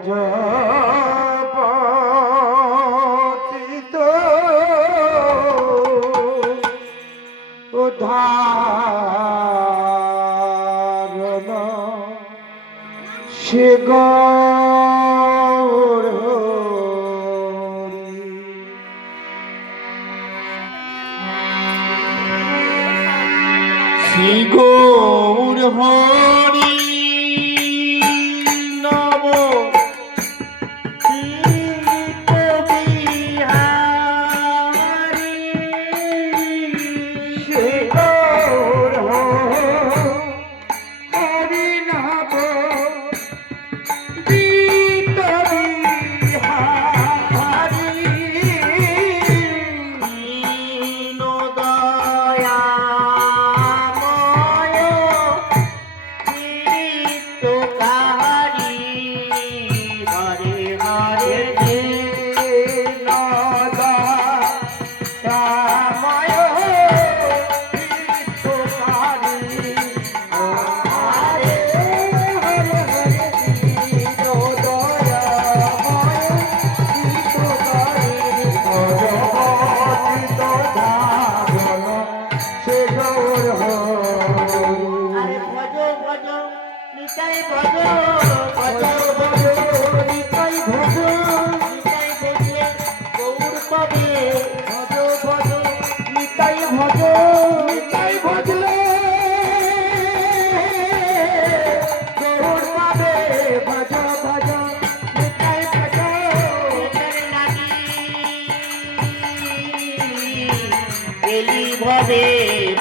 ভজ পতিত উদ্ধারণ সে গৌর হরি। শ্রী গৌর হরি নম বিহারি। শ্রী গৌর হরি নম বিহারি। দীন দয়াময় কীর্তকারী হরে হরে। দীন দয়াময় কীর্তকারী হরে হরে হরে। দীন দয়াময় কীর্তকারী ভগবত ধারণ সে গৌর হরি। আরে ভজ ভজ নিতাই ভজ ভজ ভজ নিতাই ভজ নিতাই ভজলে গৌর পাবে। ভজ ভজ নিতাই ভজ নিতাই ভজলে গৌর পাবে। ভজ ভজ নিতাই ভজ ভজর লাগি এলি ভবে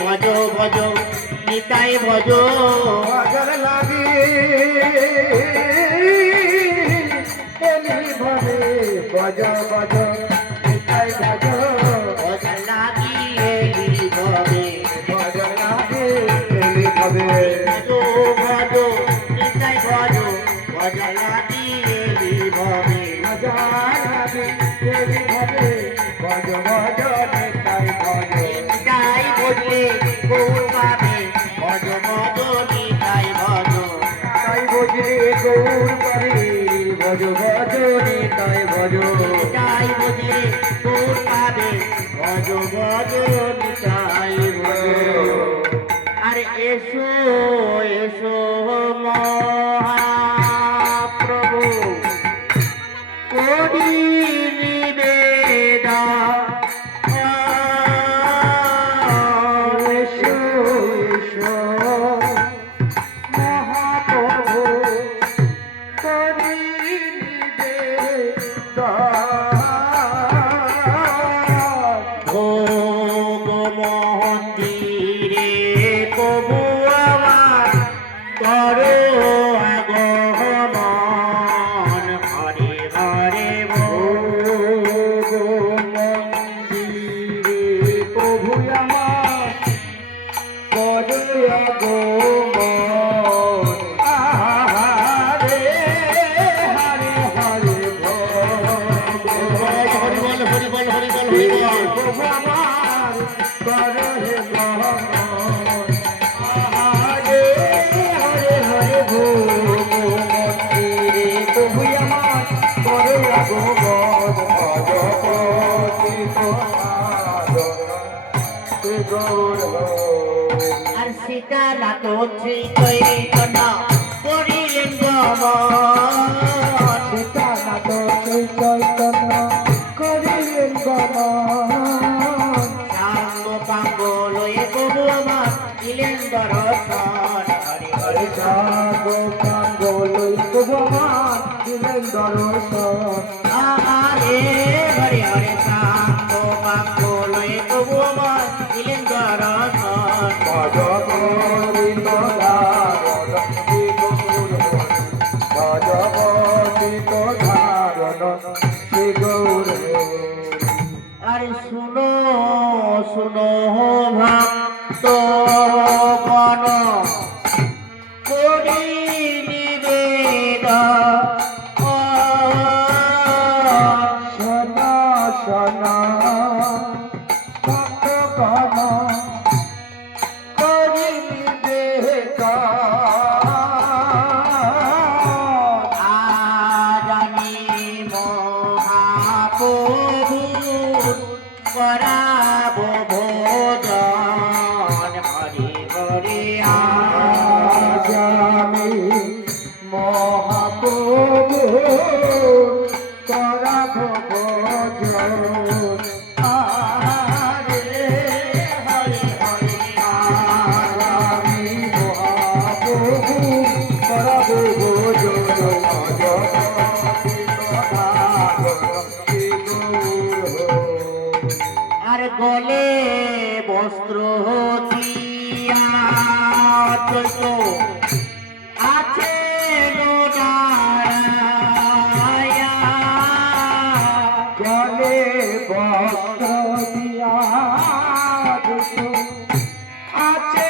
ভজ ভজ নিতাই ভজ। ভজর লাগি এলি ভবে ভজ ভজ নিতাই ভজ। ভজর লাগি এলি ভবে ভজর লাগি এলি ভবে ভজ ভজ নিতাই ভজ। ভজর লাগি এলি ভবে ভজ ভজ নিতাই ভজ। নিতাই ভজলে গৌর পাবে। ভজ ভজ নিতাই ভজ। তাই ভজরে গৌর পারে ভজ ভজ নিতাই ভজ। নিতাই ভজলে গৌর পাবে। ভজ ভজ নিতাই ভজ। আরে এসো এসো মহাপ্রভু করি নিবেদন। এসো এসো মহাপ্রভু করি নিবেদন। ভোগ মন্দিরে প্রভু আমার করো আগমন। হরে হরে ভোগ মন্দিরে প্রভু আমার করে আগমন। হরে হরে হরে ভোগ হরি বল হরি বল হরি বল হরি বল। প্রভু আমার করে আগমন। হরে হরে হরে ভোগ মন্দিরে প্রভু আমার করে আগমন। ভজপতি গৌর হরি। আর সীতারা তো শ্রী চৈতন্য করিলেন গমন। সীতানাথ শ্রী চৈতন্য করিলেন গমন। সাঙ্গ পাঙ্গ লয়ে প্রভু আমার দিলেন দর্শন। হরে হরে সাগ কাঙ্গলই ভগবান দিলেন দর্শন। হরে হরে হরে সাঙ্গ পাঙ্গ লয়ে প্রভু আমার দিলেন দর্শন। ভজগোবিন্দ ধারণ শ্রী গৌর হরি। ভজগোবিন্দ ধারণ শ্রী গৌর হরি। আরে শুনো শুনো ভক্ত গণ করি নিবেদন। শোনা শোনা ভক্তগণ করি নিবেদন। মহাপ্রভু করা ভজন আরে হরি হরি আমি মহাপ্রভু করা ভজন আর গলে বস্ত্র দিয়া চৈত আছে লোনারায়া গলে বস্ত্র দিয়া আছে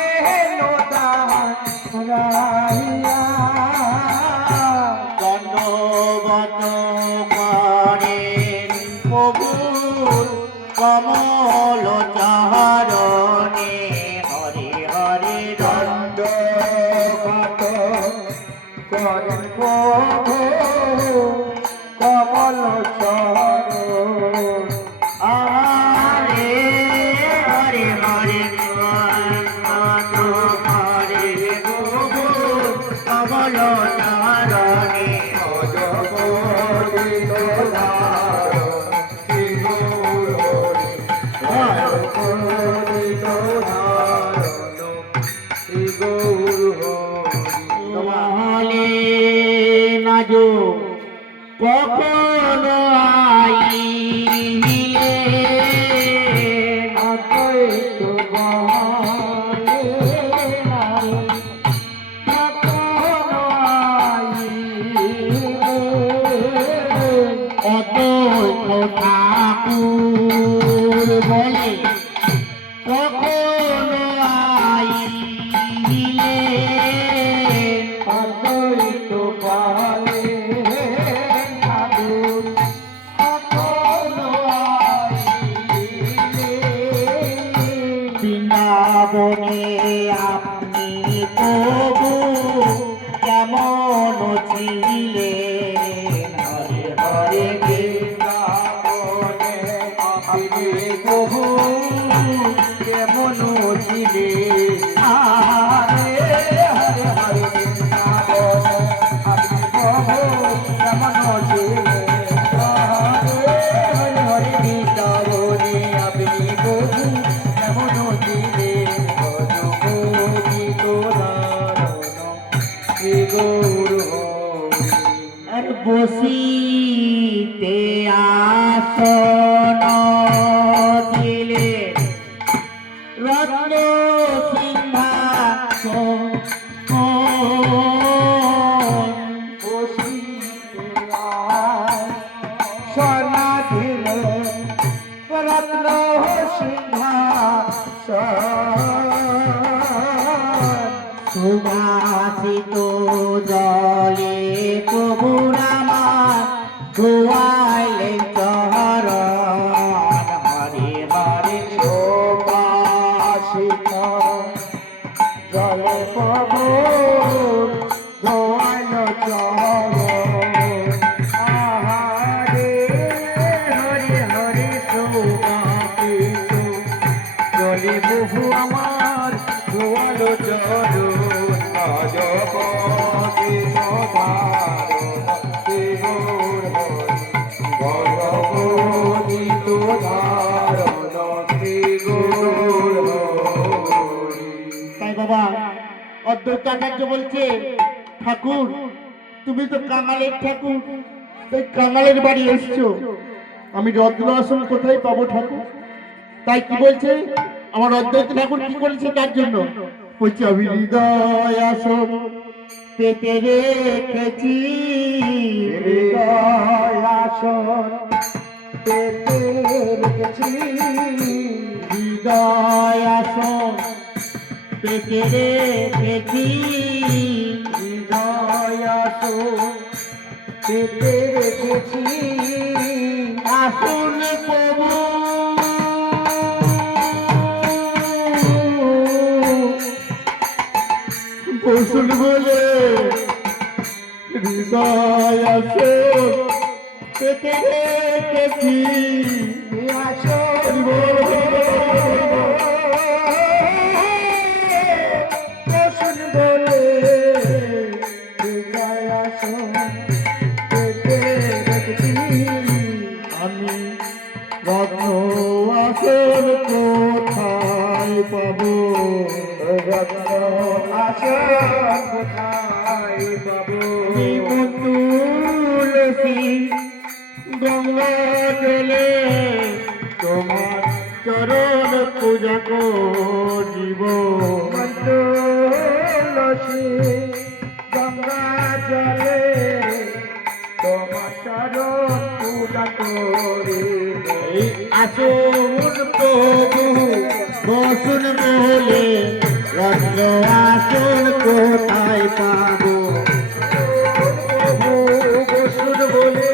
রাইয়া দণ্ডবত করেন প্রভুর কমল চরণে হরে হরে দণ্ড দণ্ডবত করেন প্রভু কমল চরণ হরে হরে হরে হরে প্রভু কমল চরণে নহলে নাজো কখনো আইলে অত ঠাকুর বলে কখনো আইলে বৃন্দাবনে আপনি প্রভু কেমন ছিলেন হরে হরে বৃন্দাবনে আপনি প্রভু কেমন ছিলে হরে হরে হরে বৃন্দাবনে আপনি প্রভু কেমন ছিলে হরে হরে হরে বৃন্দাবনে আপনি প্রভু কেমন ছিলে শ্রী গৌর আর বসিতে আসন দিলে রত্ন সিংহাসন সোনা দিলে রত্ন সিংহাসন সুবাসিত জলে প্রভুর আমার ধোয়াইলেন চরণ হরে হরে শোভাসিত জলে প্রভু ধোয়াল চরণ আহারে হরে হরে শোভাসিত জলে বহু আমার ধোয়াল চরণ আজ পথে ভগবতীত ধারণ শ্রী গৌর তাই বাবা অদ্বৈত আচার্য বলছে ঠাকুর তুমি তো কাঙালের ঠাকুর তাই কাঙালের বাড়ি এসছো আমি রত্ন আসন কোথায় পাবো ঠাকুর তাই কি বলছে আমার অদ্বৈত ঠাকুর কি করেছে তার জন্য বলছে আমি হৃদয় আসন পেতে রেখেছি হৃদয় আসন পেতে রেখেছি হৃদয় আসন পেতে রেখেছি হৃদয় আসন পেতে রেখেছি আসন প্রভু বসুন বলে হৃদয় আসন পেতে রেখেছি আসন বসুন বলে তুমি তুলসী গঙ্গা জলে তোমার চরণ পূজা করিব তুলসী গঙ্গা জলে তোমার চরণ পূজা করি এই আসুন প্রভু বসুন বলে রত্ন আসন কোথায় পাবো প্রভু বসুন বলে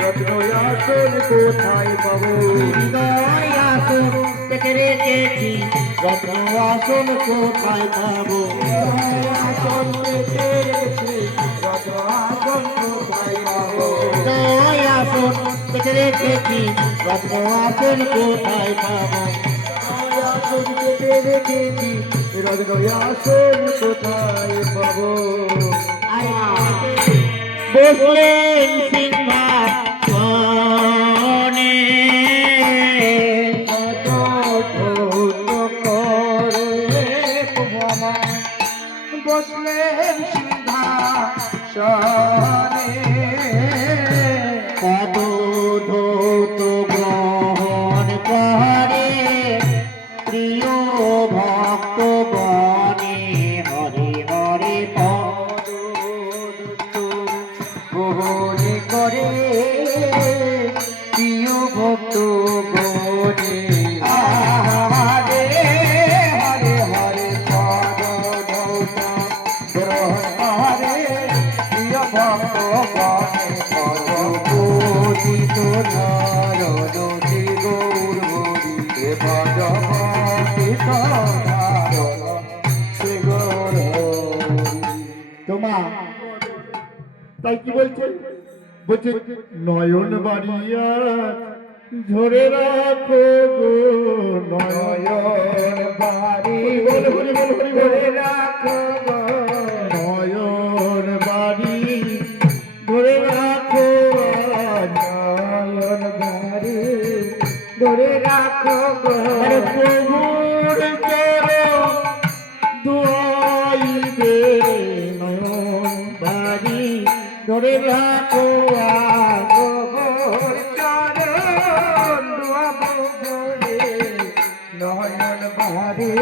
রত্ন আসন কোথায় পাবো হৃদয় আসন পেতে রেখেছি রত্ন আসন কোথায় পাবো আসন পেতে রেখেছি রত্ন আসন কোথায় পাবো হৃদয় আসন পেতে রেখেছি রত্ন আসন কোথায় পাবো আসন পেতে রেখেছি রত্ন আসন কোথায় পাবো বসলেন সিংহাসনে বসলেন সিংহাসনে পদ ধৌত গ্রহণ করে প্রিয় ভক্ত গণে হরে হরে পদ গ্রহণে করে প্রিয় ভক্ত গণে হরে হরে হরে পদ গ্রহণ করে প্রিয় ভক্ত গণে পরপতিত নারদ শ্রী গৌর হরি পরপতিত নারদ শ্রী গৌর হরি তোমা তাই কি বলছে বলছে নয়ন বাড়িয়া ঝরে রাখো গো নয়ন বাড়ি ধরে রাখো গো। নয়ন বাড়ি ধরে রাখো আজ। নয়ন বাড়ি ধরে রাখো গো। আরে প্রভুর চরণ দুয়াইবে নয়ন বাড়ি ধরে রাখো আজ। প্রভুর চরণ দুয়াবো বলে নয়ন বাড়ি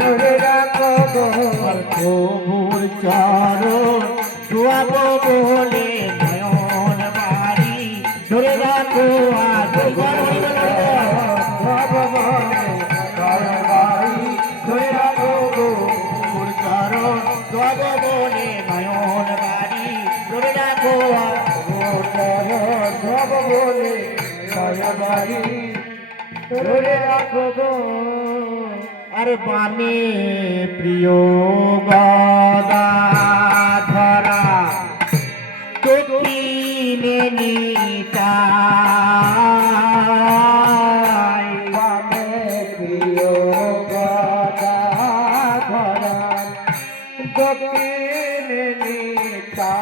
ধরে রাখো গো। আর প্রভুর চরণ দুয়াবো বলে নয়ন বাড়ি ধরে রাখো আজ। প্রভুর চরণ দুয়াবো বলে নয়ন বাড়ি ধরে রাখো আজ। আর বামে প্রিয় গদাধরা দক্ষিণে নিতাই বামে প্রিয় গদাধরা দক্ষিণে নিতাই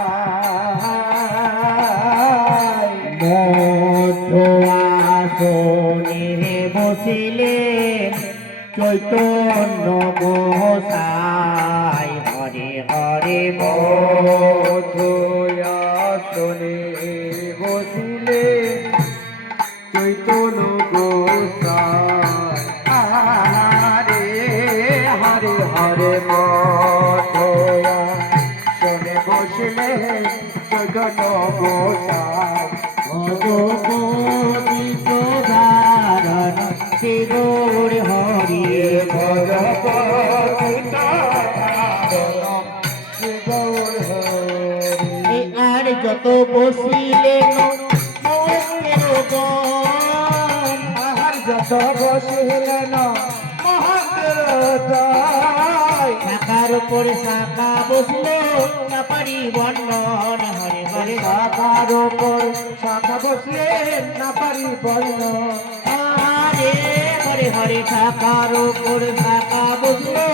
মধ্য আসনে বসিলেন চৈতন্য গোসাই হরে হরে মধুয়াসনে বসিলে চৈতন্য গোসাই হরে হরে হরে মধুয়াসনে বসিলে চৈতন্য গোসাই ভগবতী প্রধারণ শ্রী গৌর হরি এই আর যত বসিলেন মহেন্দ্র গণ আহার যত বসিলেন মহেন্দ্র শাখার উপর শাখা বসলো না পারি বর্ণন হরে হরে শাখার ওপর শাখা বসলেন না পারি বর্ণ হরে হরে হরে শাখার উপর শাখা বসলো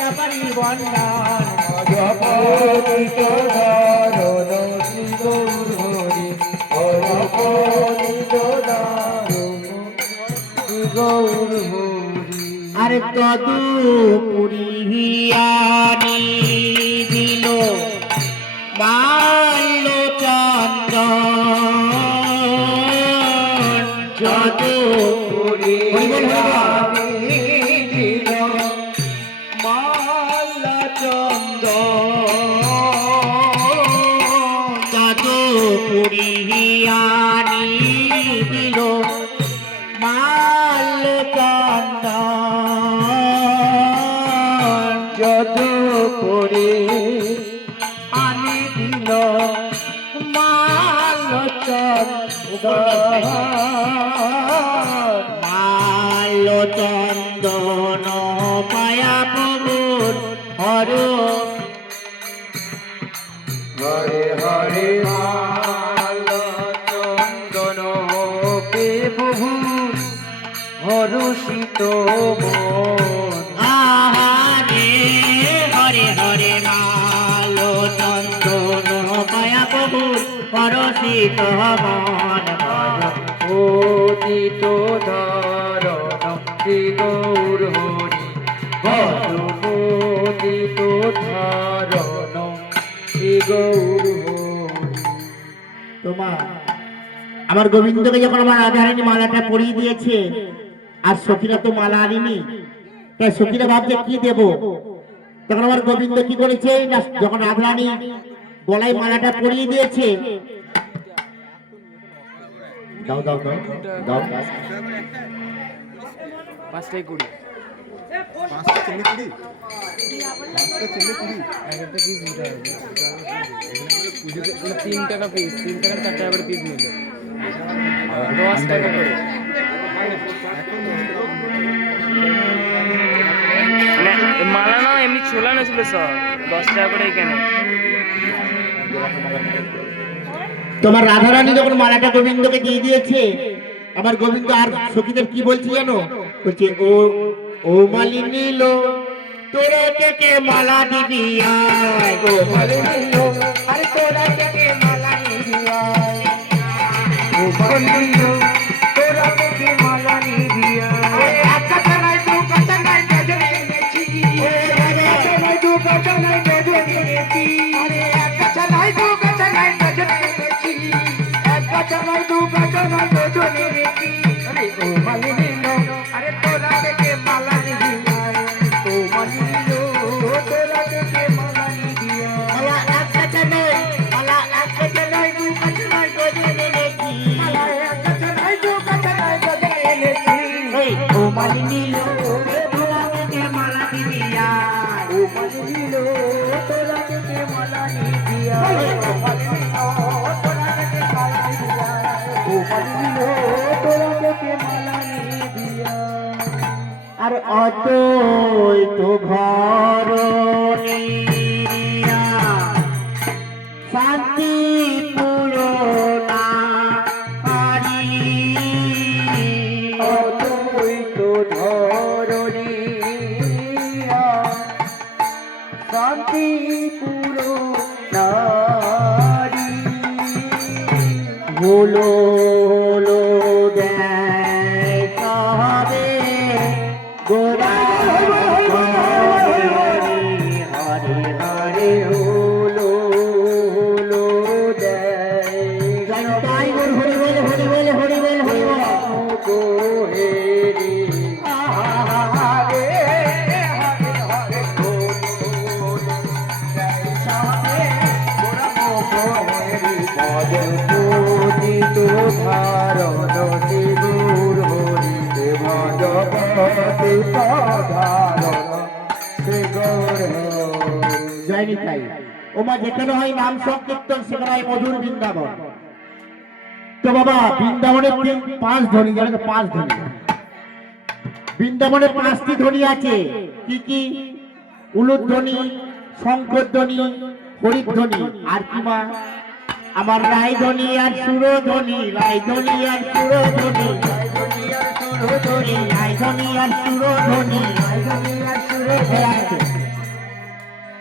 না পারি বর্ণন জগপতিত নারদ শ্রী গৌর হরি জগপতিত নারদ শ্রী গৌর হরি আর তদু পুরিহিয়ানি দিল মাল্য চন্দন যত আমি দিল মালা চন্দন যত পুরিয়ানি দিল মাল্য চন্দন যত করে আনি দিল মাল চন্দন মাল্য চন্দন মায়া প্রভুর হর হরে হরে মাল চন্দন পে বহু হরষিত মন আহারে হরে হরে মাল্য চন্দন মায়া প্রভুর পরশিত মন পতিত ধারণ শ্রী গৌর হরি পতিত ধারণ শ্রী গৌর হরি। তোমার আমার গোবিন্দকে যখন আমার রাধারানী মালাটা পরিয়ে দিয়েছে আর সখীরা তো মালা আনিনি, তাই সখীরা ভাবছে কি দেব। তখন আমার গোবিন্দ কি করেছে না, যখন রাধারানী গলায় মালাটা পরিয়ে দিয়েছে, দাও দাও দাও দাও পাঁচটায় কুড়ি একটা পিস নিতে হবে 3 টাকা পিস 3 টাকা 4 টাকা করে পিস নিল 10 টাকা করে মানে মালা না এমনি ছোলানো ছিল সব 10 টাকা করে কেন। তোমার রাধারানী যখন মালাটা গোবিন্দকে দিয়ে দিয়েছে, আমার গোবিন্দ আর সখীদের কি বলছে জানো, বলছে ও ও মালিনী লো তোরা কে মালা দিবি আয় গো মালিনী লো, আরে তোরা থেকে মালা নিবি আয় ও বলিও তোরা থেকে মালা নিবি আয় এক কথা নাই দু কথা নাই গজল এনেছি এক কথা নাই দু কথা নাই গজল এনেছি আরে এক কথা নাই দু কথা নাই গজল এনেছি এক কথা নাই দু কথা নাই গজল এনেছি আরে ও মালিনী লো আরে তোরা থেকে মালা নিবি আয় ও মালিনী লো তোরা থেকে মালা নিবি আয় মালা এক কাছে নয়, মালা এক কাছে নয়, দু কাছে নয়, গজে এনেছি। এই, ও মালিনী লো তোরা কে মালা দিবি আয় আর অতই তো ঘর নিয়া শান্তি পুরোনা পারি শান্তি পুরো নারী হলো হলো দেয় সবে গোরা হরে হরে হরে হলো হলো দেয় তাই বল হরি বল হরি বল হরি বল হরি বল গো হেরি আহারে হরে হরে হলো দেয় সামনে গোরা মোহরি ভজন পতিত ধারণ শিবুর হরি দেব জগতে ধারণ শ্রী গৌর হরি। জয় নিতাই। ওমা যেখানে হয় নাম সংকীর্তন সেখানে হয় মধুর বৃন্দাবন। তো বাবা বৃন্দাবনের 5 ধ্বনি, জানো তো 5 ধ্বনি। বৃন্দাবনে 5টি ধ্বনি আছে, কি কি? উলুধ্বনি, শঙ্খধ্বনি, হরিধ্বনি, আর কি মা? আমার রায়ধ্বনি আর সুরধ্বনি, রায়ধ্বনি আর সুরধ্বনি, রায়ধ্বনি আর সুরধ্বনি,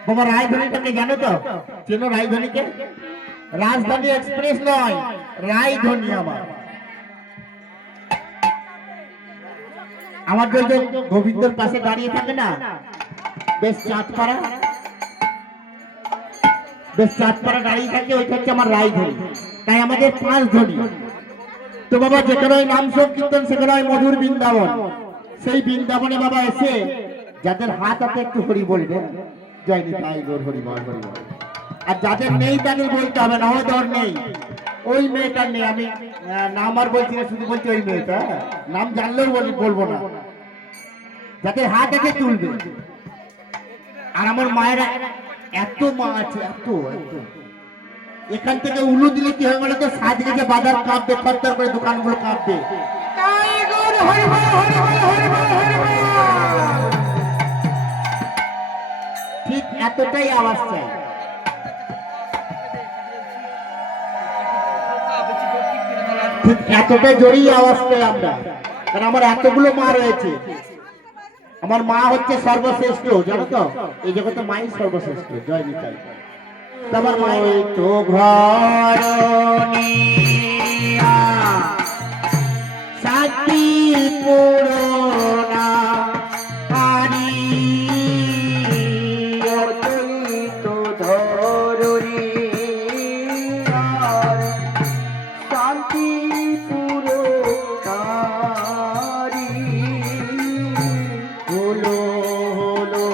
বাবা রায়ধ্বনিটাকে জানো তো? চেনো রায়ধ্বনিকে? রাজধানী এক্সপ্রেস নয়, রায়ধ্বনি। আমার যে গোবিন্দর পাশে দাঁড়িয়ে থাকে না, বেশ চাঁদপাড়া, বেশ চাঁদপাড়া দাঁড়িয়ে থাকে, ওইটা হচ্ছে আমার রায়ধনী। তাই আমাদের 5 ধনী। তো বাবা যেখানে ওই নাম সংকীর্তন সেখানে ওই মধুর বৃন্দাবন, সেই বৃন্দাবনে বাবা এসে যাদের হাত হাতে একটু হরি বলবে, জয় নিতাই গৌর হরি বল হরি বল। আর যাদের নেই তাদের বলতে হবে না, হয়তো ওর নেই, ওই মেয়েটার নেই। আমি নাম আর বলছি না, শুধু বলছি ওই মেয়েটা, নাম জানলেও বলবো না। যাদের হাত একে তুলবে। আর আমার মায়েরা এত মা আছে, এত এত, এখান থেকে উলু দিলে কি হয় বলে তো, সাজগেজে বাজার কাঁপবে, খরচর করে দোকানগুলো কাঁপবে। তাই গৌর হরি বল হরি বল হরি বল হরি বল। ঠিক এতটাই আওয়াজ চাই। ঠিক এতটাই জোরেই আওয়াজ পাই আমরা, কারণ আমার এতগুলো মা রয়েছে। আমার মা হচ্ছে সর্বশ্রেষ্ঠ, জানো তো, এই জগতে মাই সর্বশ্রেষ্ঠ। জয় নিতাই। তোমার মাই তো ঘর সাথী পুরোনা হারি তো ধরি আর শান্তি পুরো তারি হলো হলো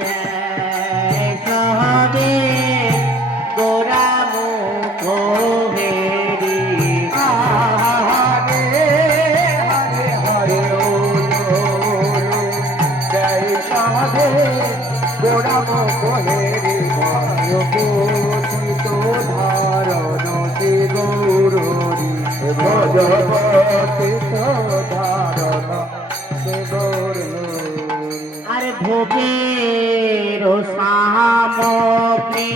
দেশ হবে গোরা মুখ হেরি। হরে হরে হরে জয় সাধে গোড়াম কোহেরি ভয়পোষিত ধারণ সে গৌরী ভজপতি ধারণ সে গৌরী। আরে ভোগের সামগ্রী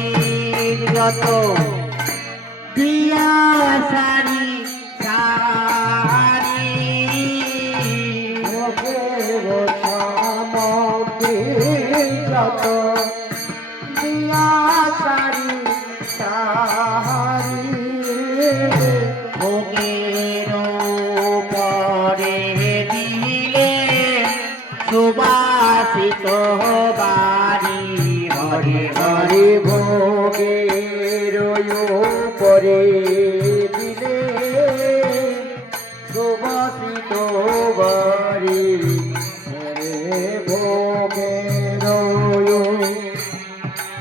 যত দিয়া সারি সারি ভোগের সামগ্রী যত দিয়া সারি সারি ভোগের পরে দিলে সুবাসিত বাড়ি। হরে হরি ভোগের পরে দিলে সুবাসিত বাড়ি। হরে ভোগের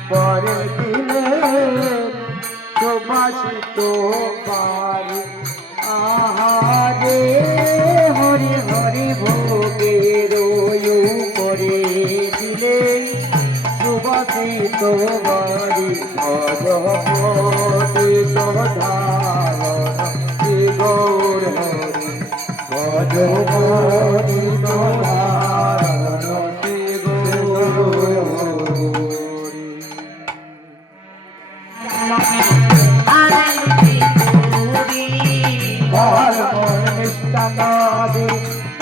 পরে দিলে সুবাসিত বাড়ি। আহারে হরি হরি ভোগের পরে দিলে সুবাসিত বাড়ি। ভজপতিত ধারণ শ্রী গৌর হরি ভজপতিত ধারণ শ্রী গৌর হরি। বল বল নিষ্ঠানাদি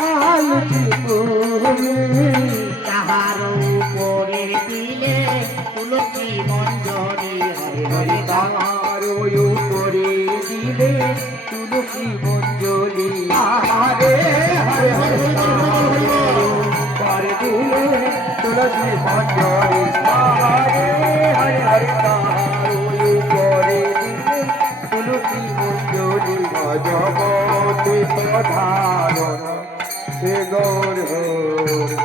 আলুচি পুরি। তাহার উপরে দিলে তুলসী মঞ্জরি। হরে হরে তাহার উপরে দিলে তুলসী মঞ্জলি। হরে হরে হরে পরে দিলে তুলসী মঞ্জলি। হরে হরে হরে তাহার উপরে দিলে তুলসী মঞ্জলি। ভজপতি ধারণ সে গৌর হরি।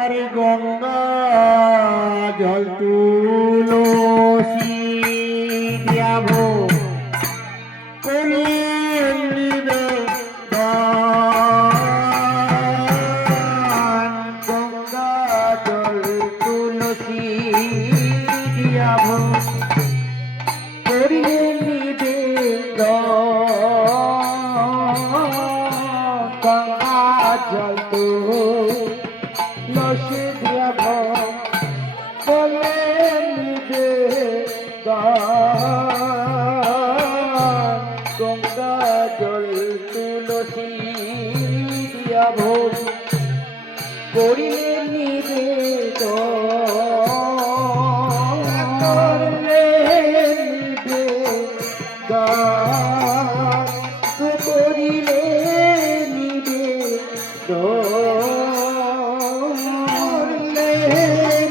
আরে গঙ্গা জল তুলসী দিয়াবো করে নিবেদন। গঙ্গা জল তুলসী দিয়াব করিয়ে নিবেদন। গঙ্গা জল তুলসী দিয়াব বলে নিবেদন। গঙ্গা জল তুলসী দিয়াব করিলে নিবেদন। করলে নিবেদন। করিলে নিবেদন। করলে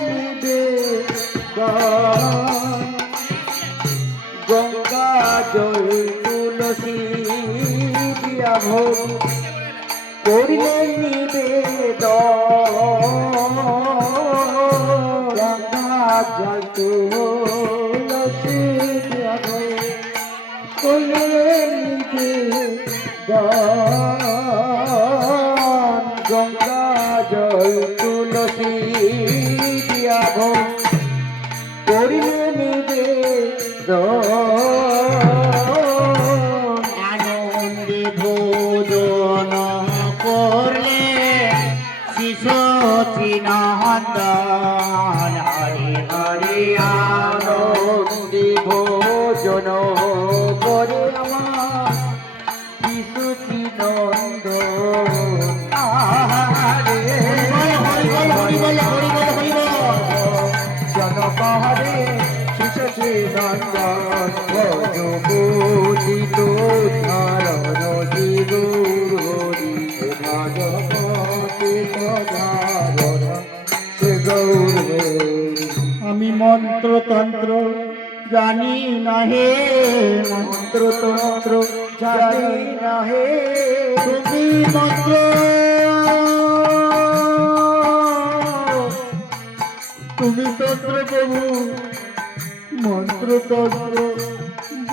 নিবেদন। জল তুলসী দিয়া ভোগ করিলেন নিবেদন গঙ্গা জল তুলসী দিয়া ভোগ করিলেন নিবেদন গঙ্গা জল তুলসী দিয়া ভোগ করিলেন নিবেদন আনন্দে ভোজন করলে শিশু নন্দন হরি হরি আনন্দে ভোজন করে আমার শিশুটি নন্দন আরে জনপহারে শিশুটি নন্দন ভজবুদিত ধারণ জীবুর হরি ভজপতি ধারণ সে গৌর হরি। আমি মন্ত্রতন্ত্র জানি না হে মন্ত্রতন্ত্র জানি না হে তুমি মন্ত্র তুমি তন্ত্র প্রভু মন্ত্রতন্ত্র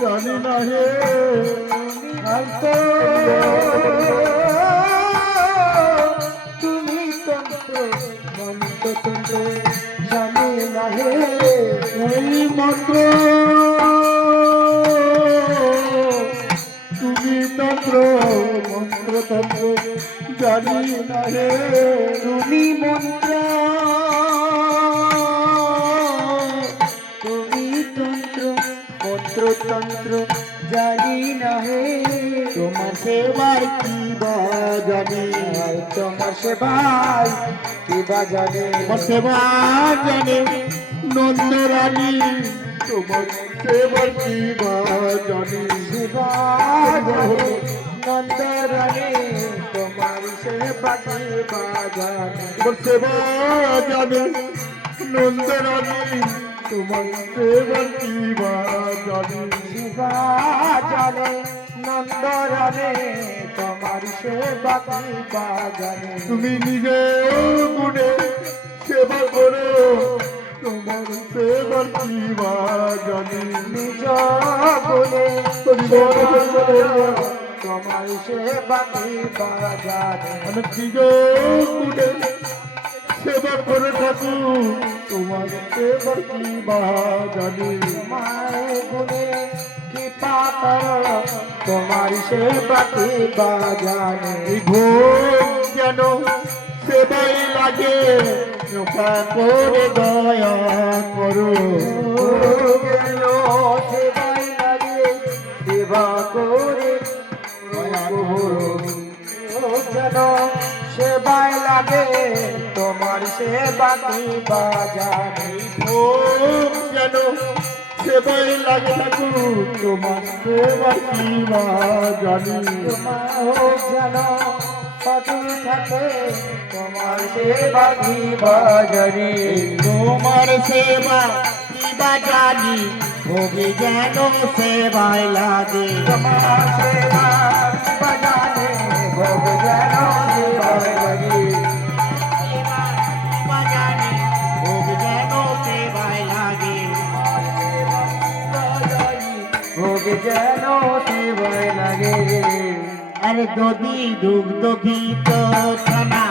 জানি না হে তুমি তন্ত্র মন্ত্রতন্ত্র জানি না হে এই মন্ত্র তুমি তন্ত্র মন্ত্রতন্ত্র জানি না হে তুমি মন্ত্র তুমি তন্ত্র মন্ত্রতন্ত্র জানি না হে তোমার সেবার কি বা জানি তোমার সেবাই কি বা জানে তোমার সেবা জানে নন্দরানী তোমার সেবার কি বা জানি সেবা জানে নন্দরানী তোমার সেবা কি বা জানে তোমার সেবা জানে নন্দরানী তোমার সেবার কি বা জানি সেবা জানে নন্দরানী তোমার সেবা কি বা জানে তুমি নিজে গুণে সেবা করো তোমার সেবার কি বা জানি নিজ গুণে তোমার সেবা কি বা জানে আমি নিজ গুণে সেবা করে থাকু তোমার সেবার কি বা জানি তোমার গুণে কৃপা করো তোমার সেবা কি বা জানে এই ভোগ যেন সেবাই লাগে কৃপা করে দয়া করো গেল সেবাই লাগে সেবা করে যেন সেবাই লাগে তোমার সেবা কি বা জানে ভোগ যেন সেবাই লাগে থাকু তোমার সেবা কি বা জানি তোমার যেন সঠিক থাকে তোমার সেবা কি বা জানে তোমার সেবা কি বা জানি ভোগে যেন সেবাই লাগে তোমার সেবা কি বা জানে ভোগ যেন সেবাই লাগে ভোগ যেন সেবাই লাগে ভোগ যেন সেবাই লাগে আরে দধি দুগ্ধ ঘিত ছানা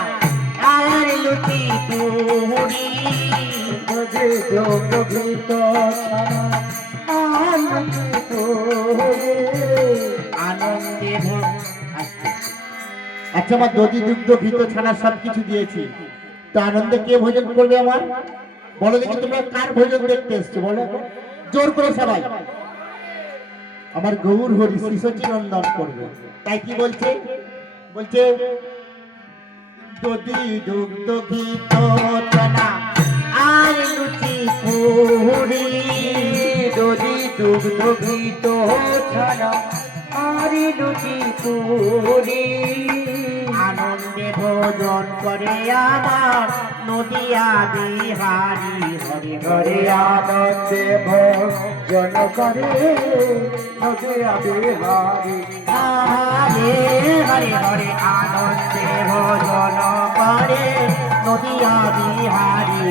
আর লুচি পুরি ভোগে যোগ গীত ছাড়া আনন্দিত হয়ে আনন্দে ভোগ আচ্ছা আমার দধি দুগ্ধ ঘিত ছানা সব কিছু দিয়েছি তো আনন্দে কে ভোজন করবে আমার বলো দেখি তোমরা কার ভোজন দেখতে এসছো বলো এখন? জোর করে সবাই আমার গৌর হরি শিশচি নন্দন করবে তাই কি বলছে বলছে দধি দুগ্ধ ঘিত ছানা আর লুচি পুরি যদি দুগ্ধ গীত ছাড়া আরে লুচি পুরি আনন্দে ভোজন করে আমার নদিয়া বিহারি হরে ঘরে আনন্দে ভোজন করে নদিয়া বিহারি হরে হরে হরে আনন্দে ভোজন করে নদিয়া বিহারি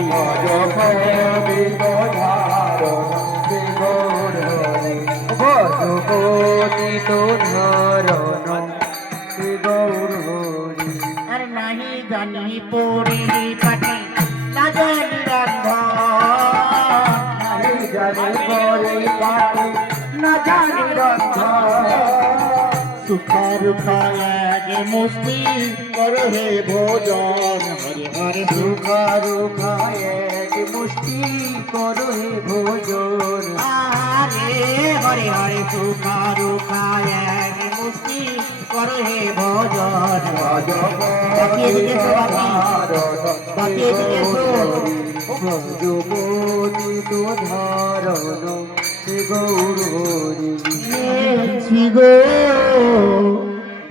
আর নাহি জানি পড়ি পাটি না জানি রান্ধ সুখার খায় মুস্তি কর হে ভোজন হরে হরে সুখারু খায় মুষ্টি করো হে ভোজন আরে হরে হরে সুখার খায় মুস্তি কর হে ভোজন বাকি এদিকে এসো, বাকি এদিকে এসো। এনেছি গো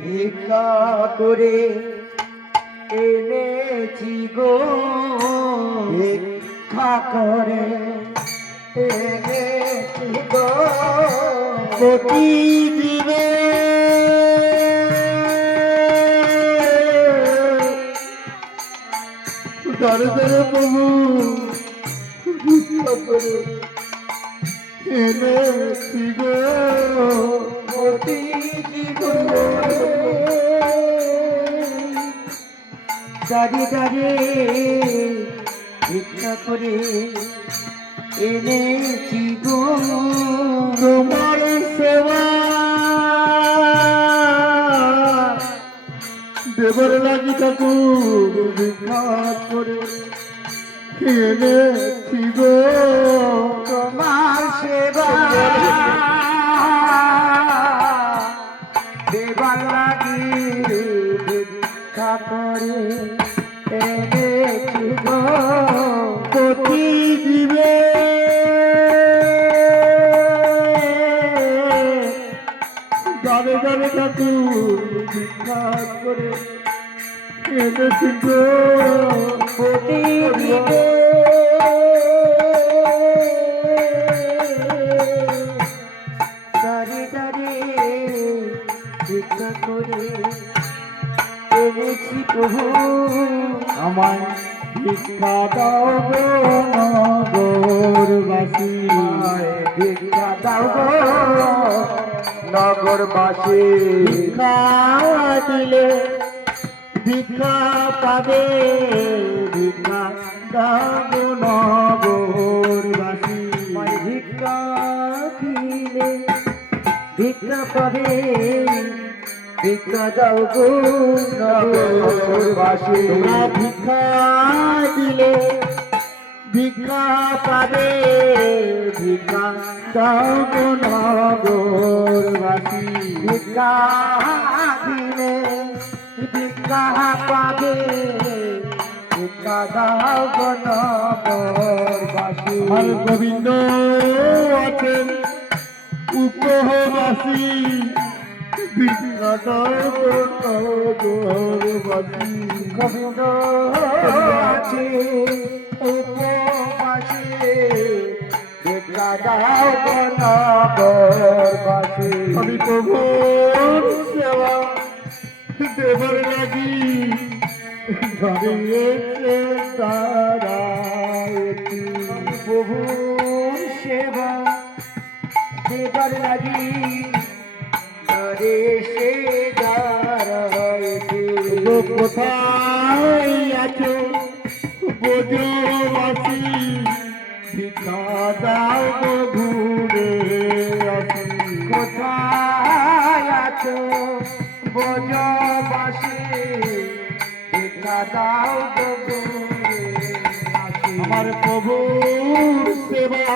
ভিক্ষা করে এনেছি গো ভিক্ষা করে এনেছি গো কোটি দিবে দরে দরে প্রভু ভিক্ষা করে এনেছি গো কোটি গো দাঁড়িয়ে দাঁড়িয়ে ভিক্ষা করে এনেছি গো তোমার সেবা দেবর লাগি ঠাকুর ভিক্ষা করে এনেছি গো তোমার সেবা দেবার লাগি ভিক্ষা করে এনেছি গো কোটি দিবে দাঁড়ে দাঁড়ে ঠাকুর ভিক্ষা করে এনেছি গো কোটি দিবে দাঁড়িয়ে দাঁড়িয়ে ভিক্ষা করে এনেছি প্রভু আমায় ভিক্ষা দাও গো নগরবাসী ভিক্ষা দাও গো নগরবাসী ভিক্ষা দিলে ভিক্ষা পাবে ভিক্ষা দাও গো নগরবাসী ভিক্ষা দিলে ভিক্ষা পাবে ভিক্ষা দাও গো নগরবাসী তোমরা ভিক্ষা দিলে ভিক্ষা পাবে ভিক্ষা দাও গো নগরবাসী ভিক্ষা দিলে ভিক্ষা পাবে ভিক্ষা দাও গো নগরবাসী আর গোবিন্দ আছেন উপবাসী ভিক্ষা দাও গো নগরবাসী গোবিন্দ আছে উপবাসী ভিক্ষা দাও গো নগরবাসী আমি প্রভুর সেবা দেবার লাগি ঘরে এসে দাঁড়াইছি প্রভুর সেবা দেবার লাগি ঘরে সে দাঁড়াইছি গো কোথায় আছো বোঝবাসী ভিক্ষা দাও গো ঘুরে আসি কোথায় আছো ব্রজবাসী ভিক্ষা দাও গো আমার প্রভুর সেবা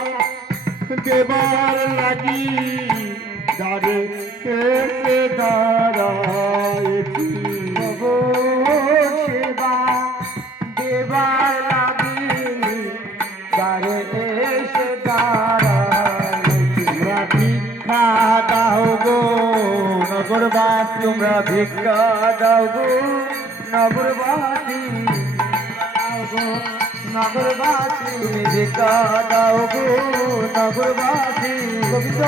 দেবার লাগি দাঁড়ে এসে দাঁড়াইছি সেবা দেবার লাগি দাঁড়ে এসে দাঁড়াইছি তোমরা ভিক্ষা দাও গো নগরবাস তোমরা ভিক্ষা দাও গো নগরবাসী নগরবাসী তুমি ভিক্ষা দাও গো নগরবাসী গোবিন্দ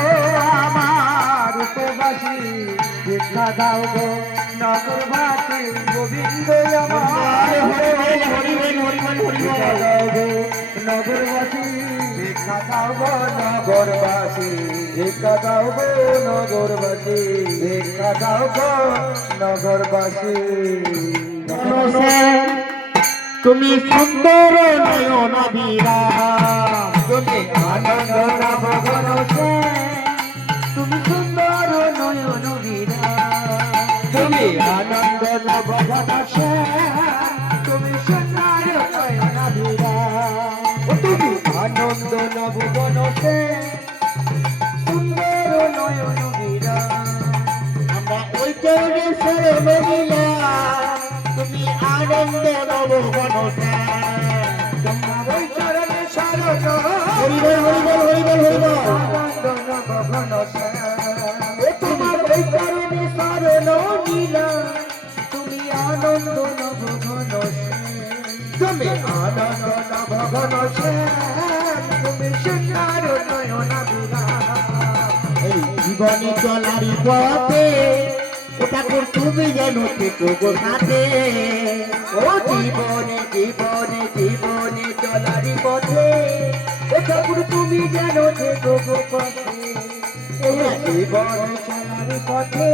আমার উপবাসী ভিক্ষা দাও গো নগরবাসী গোবিন্দ আমার ভিক্ষা দাও গো নগরবাসী ভিক্ষা দাও গো নগরবাসী ভিক্ষা দাও গো নগরবাসী ভিক্ষা দাও গো নগরবাসী তুমি সুন্দর নয়ন বিরাম, তুমি আনন্দ নব ঘনশ্যাম তুমি সুন্দর নয়ন বিরাম তুমি আনন্দ নব ঘনশ্যাম তুমি সুন্দর নয়ন বিরাম তুমি আনন্দ নব ঘনশ্যাম সুন্দর নয়ন বিরাম আমরা ওই চরণে শরণ নিলাম, তুমি আনন্দ নব ঘনশ্যাম। তোমার ওই চরণে শরণ হরিবল হরিবল হরিবল হরিবল। আনন্দ নব ঘনশ্যাম তোমার ওই চরণে শরণ নিলাম তুমি আনন্দ নব ঘনশ্যাম তুমি আনন্দ নব ঘনশ্যাম তুমি সুন্দর নয়ন বিরাম এই জীবনী চলারি পথে ও ঠাকুর তুমি যেন থেকো গো সাথে, ও জীবনে জীবনে জীবনে চলারি পথে ও ঠাকুর তুমি যেন থেকো গো পথে ও জীবনে চলারি পথে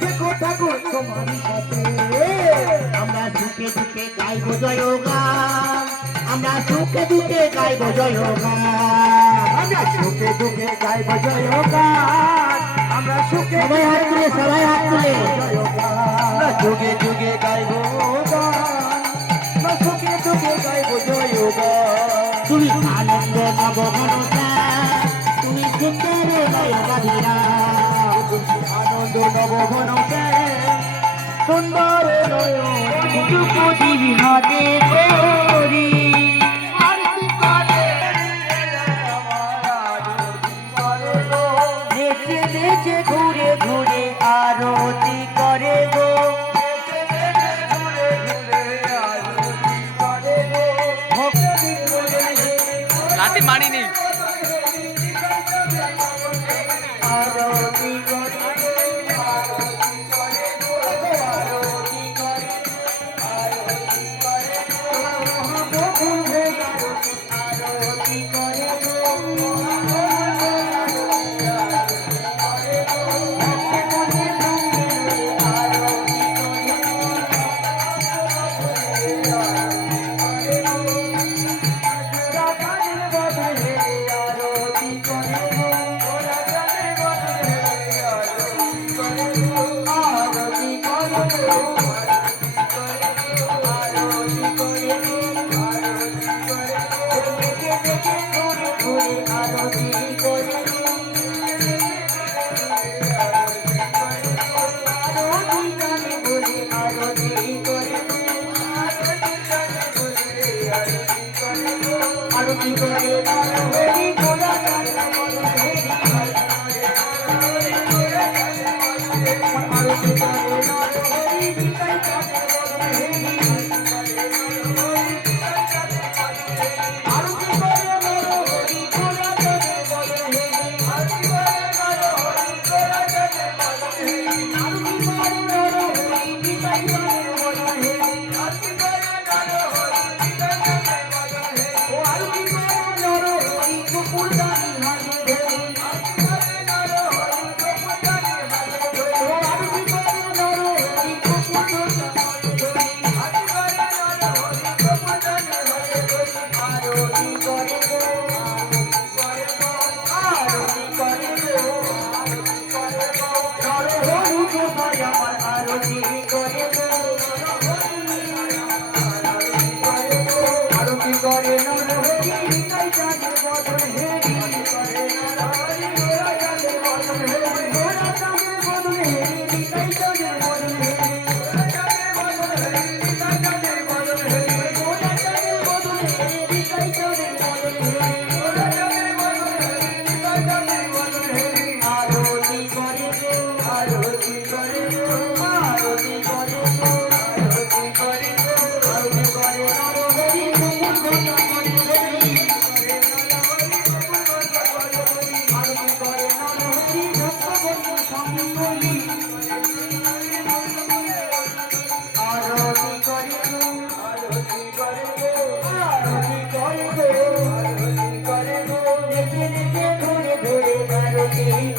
দেখো ঠাকুর তোমারই সাথে আমরা সুখে দুঃখে গাইব জয়গান, আমরা সুখে দুঃখে গাইব জয়গান। আমরা সুখে দুঃখে গাইব জয়গান আমরা সুখে সবাই হাত তুলে সবাই হাত তুলে আমরা যুগে যুগে গাইব গান আমরা সুখে দুঃখে গাইব জয়গান তুমি আনন্দ নব ঘনশ্যাম, তুমি সুন্দর নয়নাধীরা। আনন্দ নব ঘনশ্যাম সুন্দর নয়ন দিবি হাতে করি নেচে নেচে ঘুরে ঘুরে আরতি করে গো রাতে বাড়ি নেই আরতি করে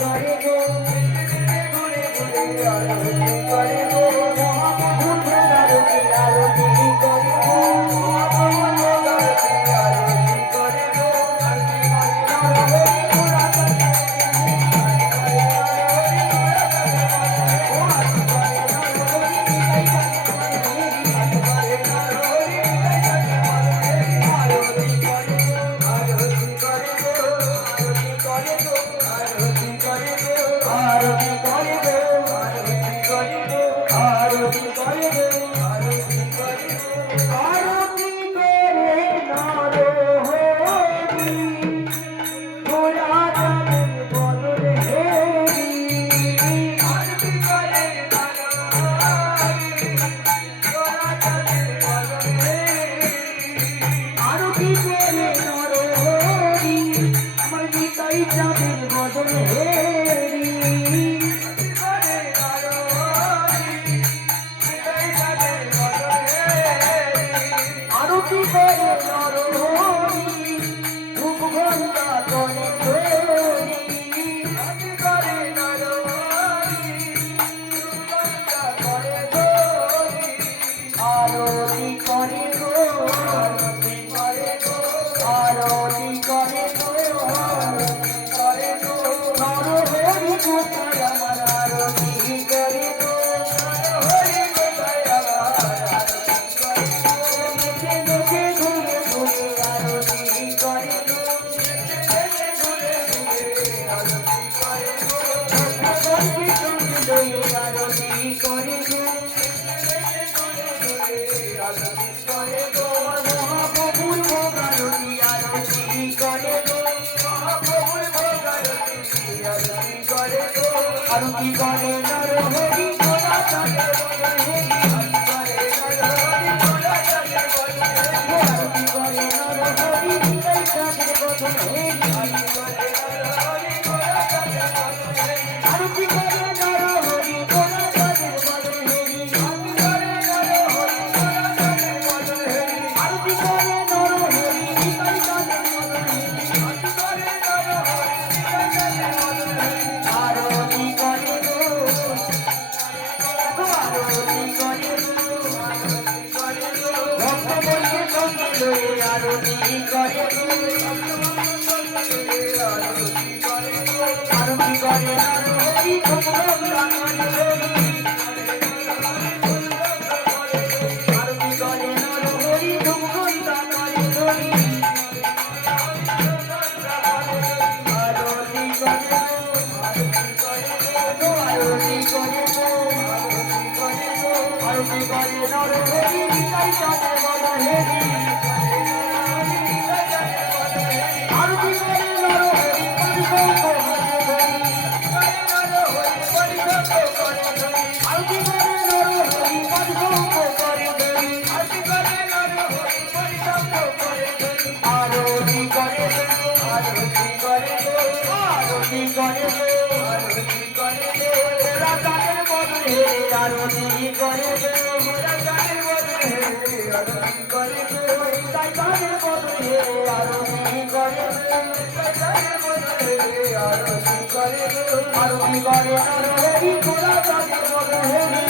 করে গো ঘুরে ঘুরে আরতি করে গো মহাপ্রভুর আরতি আরতি করে গো মহাপ্রভুর আরতি আরতি করে গো আরতি করে নরহরি ঘোড়া চলে বনহেরি আরতি করে নরহরি নিতাই চাঁদের বদনহেরি আরতি করে নরহরি ঘোড়া চাঁদের বদনহেরি আরতি করে নরহরি নিতাই চাঁদের বদনহেরি আরতি করে আরতি করে আরতি করে হরি আরতি করে হরি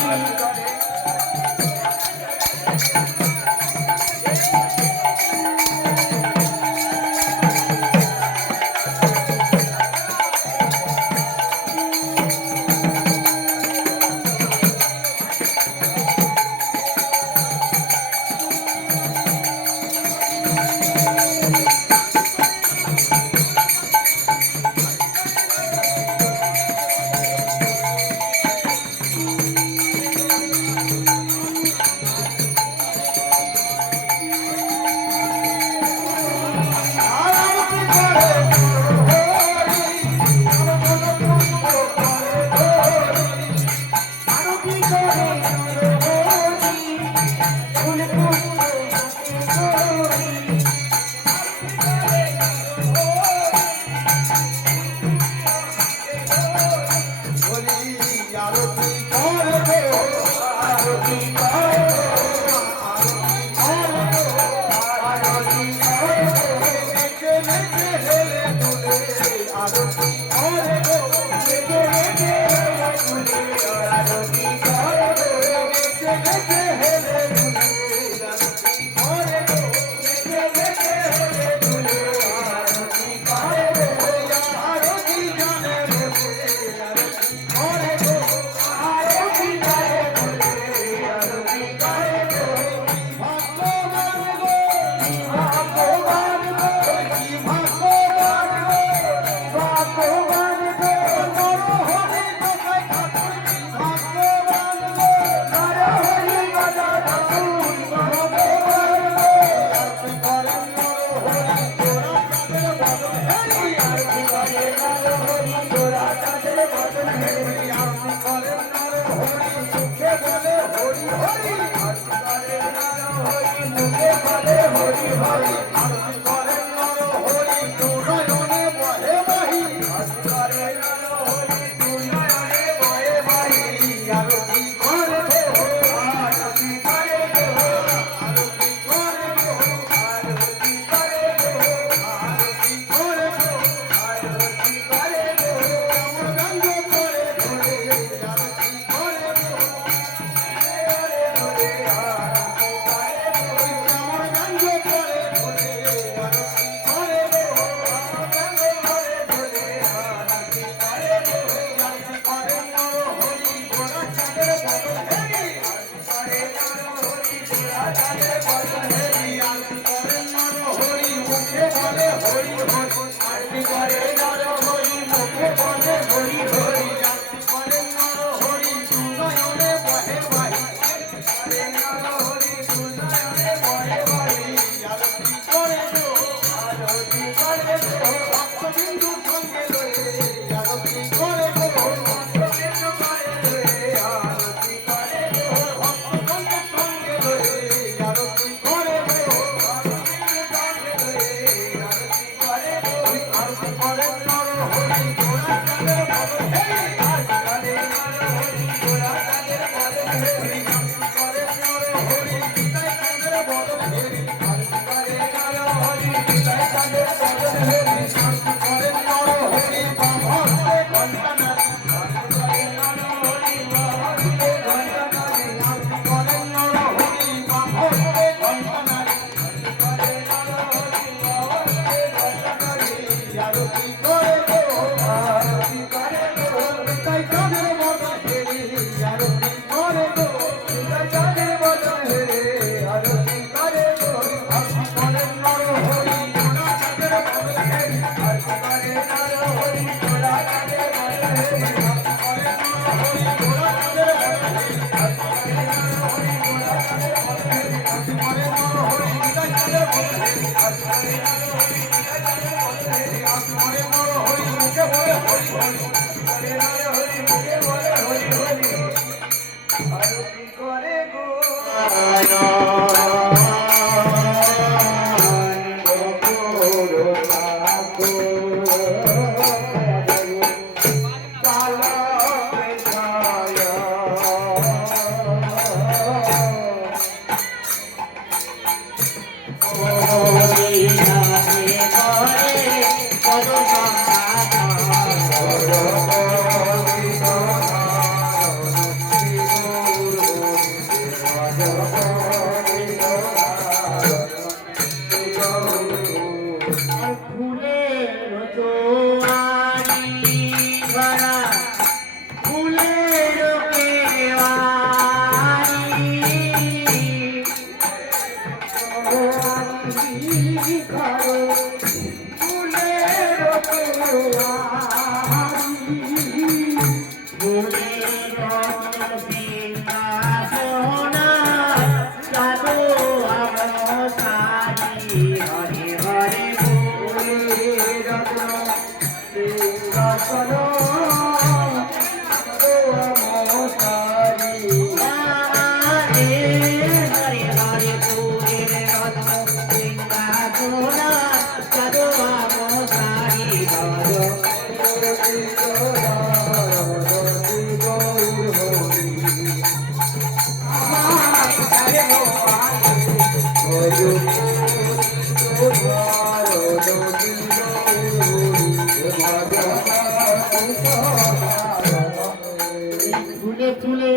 ফুলে ফুলে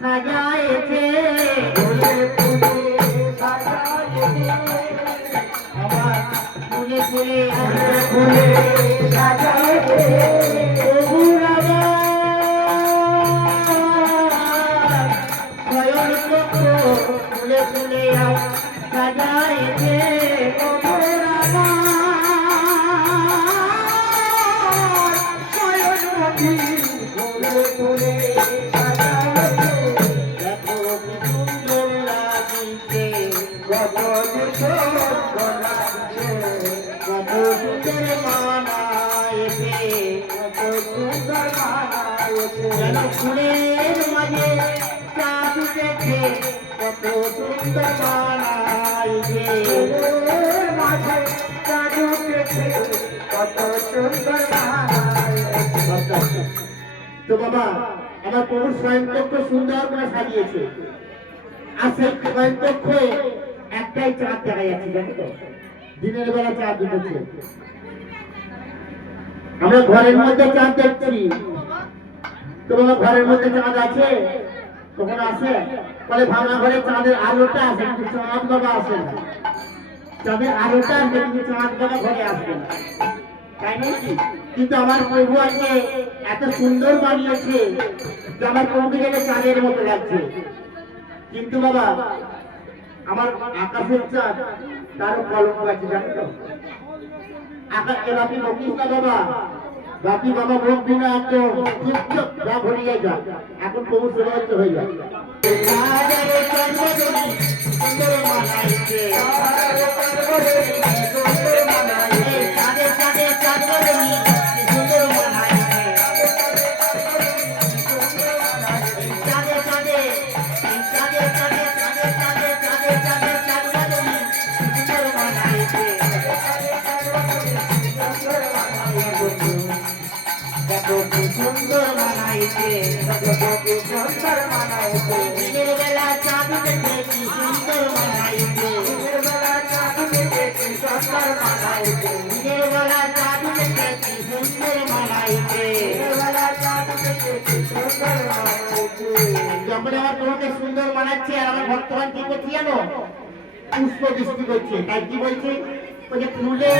সাজায়েছে, ফুলে ফুলে সাজায়েছে, আমার ফুলে ফুলে ফুলে সাজায়েছে, প্রভুর শয়ন কক্ষ ফুলে ফুলে সাজায়েছে, প্রভুর শয়ন ফুলে ফুলে সুন্দর বানাইছে যেন ফুলের মাঝে চাঁদ উঠেছে কত সুন্দর বানাইছে মাঝে চাঁদ উঠেছে কত সুন্দর বানাইছে তো বাবা আমার প্রভু স্বয়ংকক্ষ সুন্দর করে সাজিয়েছে আর সেই স্বয়ংকক্ষে একটাই চাঁদ দেখা যাচ্ছে জানো তো দিনের বেলা চাঁদ উঠেছে আমরা ঘরের মধ্যে চাঁদ দেখছি তো বাবা ঘরের মধ্যে চাঁদ আছে তখন আসে বলে ভাঙা ঘরে চাঁদের আলোটা আছে কিন্তু চাঁদ বাবা আসে না চাঁদের আলোটা আছে কিন্তু চাঁদ বাবা ঘরে আসবে না তাই নাকি কিন্তু আমার প্রভু আজকে এত সুন্দর বানিয়েছে যে আমার প্রভুকে দেখে চাঁদের মতো লাগছে কিন্তু বাবা আমার আকাশের চাঁদ তারও কলঙ্ক আছে জানো তো আকাশ বাপি বকিস না বাবা বাপি বাবা বকবি না একদম চুপচাপ যা ঘটিয়ে যা এখন প্রভু সেবা হচ্ছে হয়ে যায় সুন্দর মানাইছে সুন্দর বানাইছে সুন্দর বানাইছে দিনের বেলা চাঁদ দেখে কি সুন্দর বানাইছে দিনের বেলা চাঁদ দেখে কি সুন্দর বানাইছে দিনের বেলা চাঁদ দেখে কি সুন্দর বানাইছে দিনের বেলা চাঁদ দেখে কি সুন্দর বানাইছে যখন আমার তোমাকে সুন্দর বানাচ্ছে আর আমার ভক্তগণ কি করছে জানো পুষ্প বৃষ্টি করছে তাই কি বলছে ওই যে ফুলে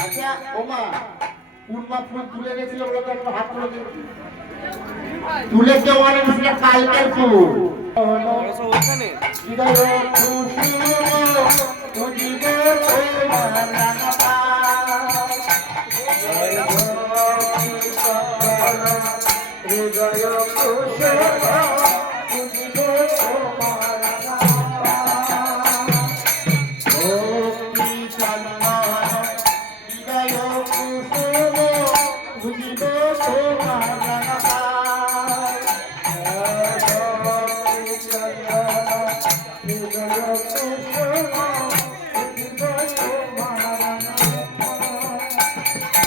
আচ্ছা ওমা পূর্ণা ফুল তুলে গেছিল বলে তো একটা হাত তুলে দিয়েছি তুলে কেউ অনেক সেটা কালকের ফুল ওখানে হৃদয় খুশি তুজিব তোমার রাঙা হৃদয় খুশি তুজিব তোমার ভক্তি চন্দন হৃদয় কুসুম বুঝিব তোমার রাঙা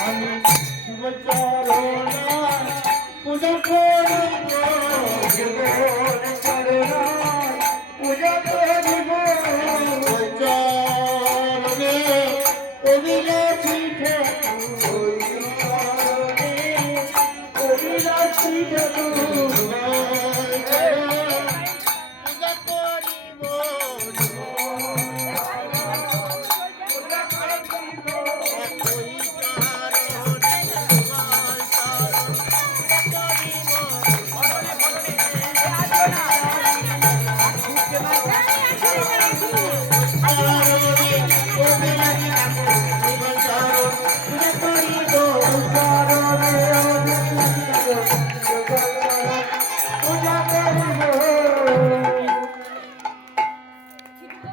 আমি শিব চরণ পূজা করিব পূজা করিব ওই চরণে অভিলাষী ঠাকুর অভিলাষী ঠাকুর পূজা করিব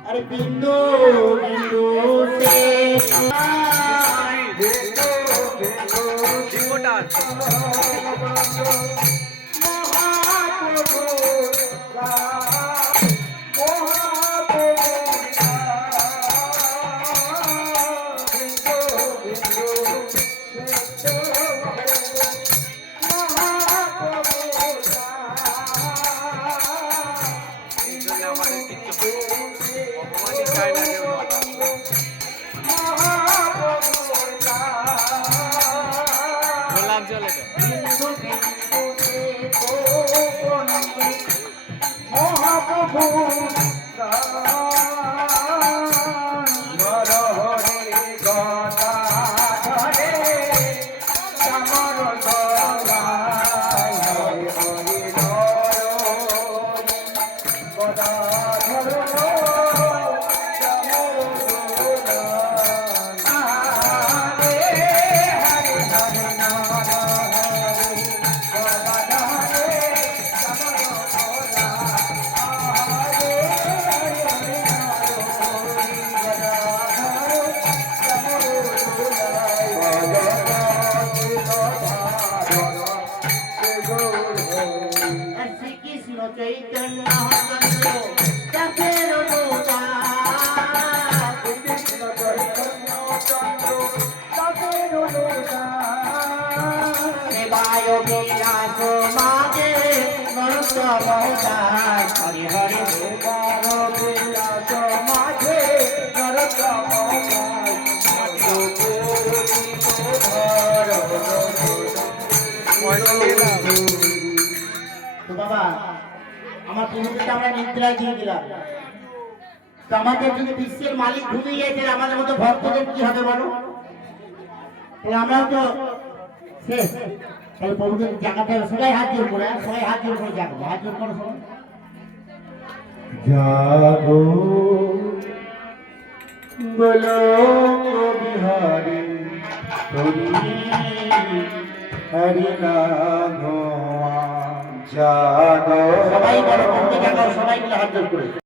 अरे बिंदु बिंदु से রিপোর্টার এই জন্য আমাদের কিচ্ছু ভগবানই চায় না কেউ গোলাপ জল এটা বিলাস মাঝে নরোত্তম দাস হরি হরি গোপাল বিলাস মাঝে নরোত্তম তো বাবা আমার প্রভুকে আমরা নিদ্রায় দিয়ে দিলাম, তো আমাদের যদি বিশ্বের মালিক ঘুমিয়ে গেছে আমাদের মতো ভক্তদের কি হবে বলো? তাহলে আমরাও তো শেষ। তাহলে প্রভুকে জাগাতে হবে, সবাই হাত জোর করে, সবাই হাত জোর করে জাগবো, হাত জোর করো সবাই। জাগো বলো বিহারি হরি নাম জাগো, সবাই বলো প্রভুকে জাগাও, সবাই মিলে হাত জোর করে।